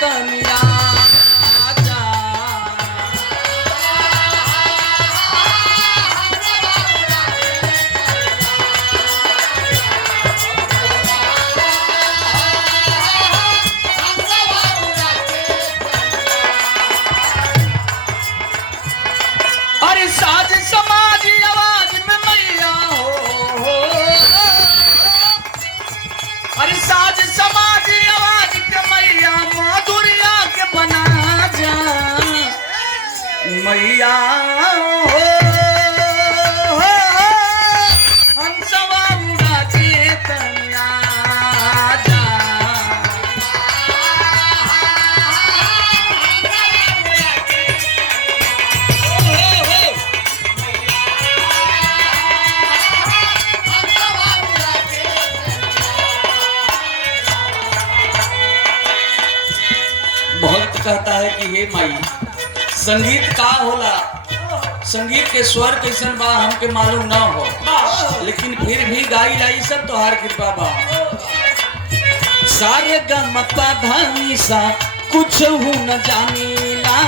तनिया साज समाज आवाज में मैया हो अरे साज समाज आवाज के मैया माधुरिया के बना जा मैया हो हंसवा उड़ा के तनिया भक्त कहता है कि हे माई संगीत का होला, संगीत के स्वर कैसन बा हमके मालूम ना हो, लेकिन फिर भी गाई लाई सब तोहार कृपा बा। सारे गम धानी सा कुछ हूँ न जानीला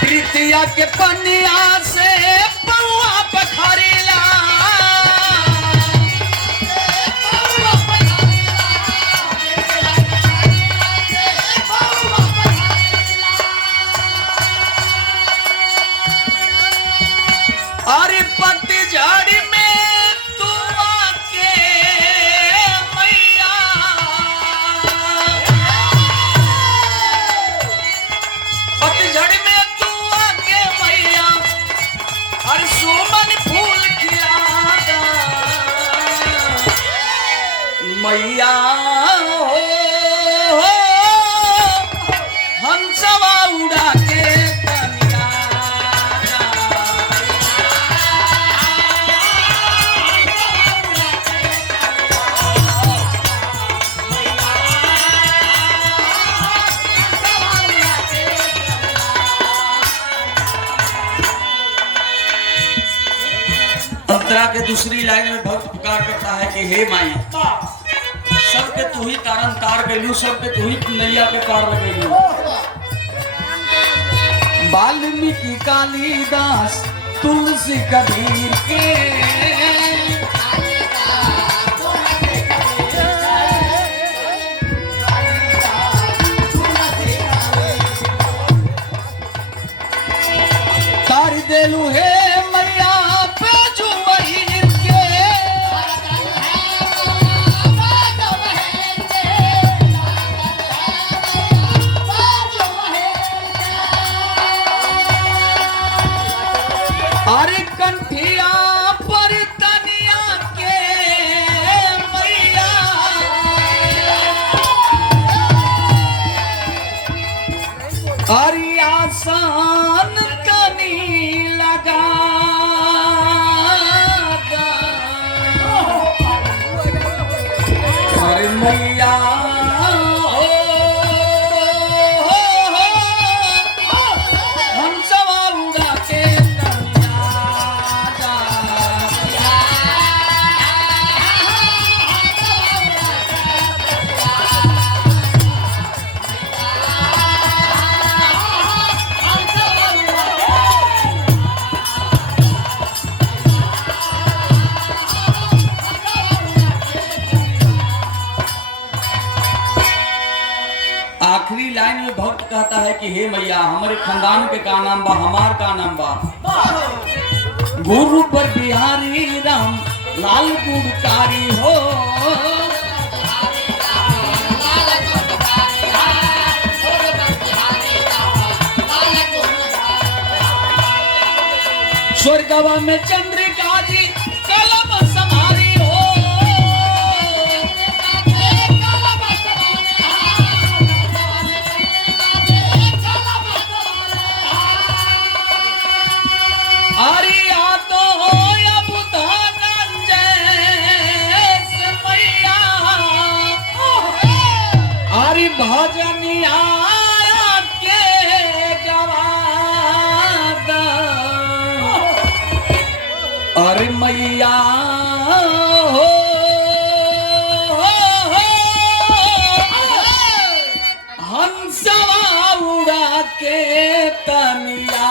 प्रीतिया के पनिया से पौआ पखरीला अरे पतझड़ में तू आके मैया पतझड़ में हर सुमन फूल खिलादा मैया हो हंसवा उड़ा के तनिया अंतरा के दूसरी लाइन में भक्त पुकार करता है कि हे माई सबके तू ही तारन तार गलू, सबके तू ही नैया के पार लगेलू। वाल्मीकि कालिदास तुलसी कबीर के तार देलू है मैया अरे कंठिया पर तनिया के मैया अरे आसान तनी लगा अरे मैया आखिरी लाइन में भक्त कहता है कि हे मैया हमारे खानदान के का नाम बा, हमार का नाम बा। गुरु पर बिहारी राम लाल गुड़कारी हो स्वर्गवा में चंद्रिका जी कलम समारी हो अरिया तो अब मैया अरे भजनिया के गवादा हंसवा उड़ा के तनिया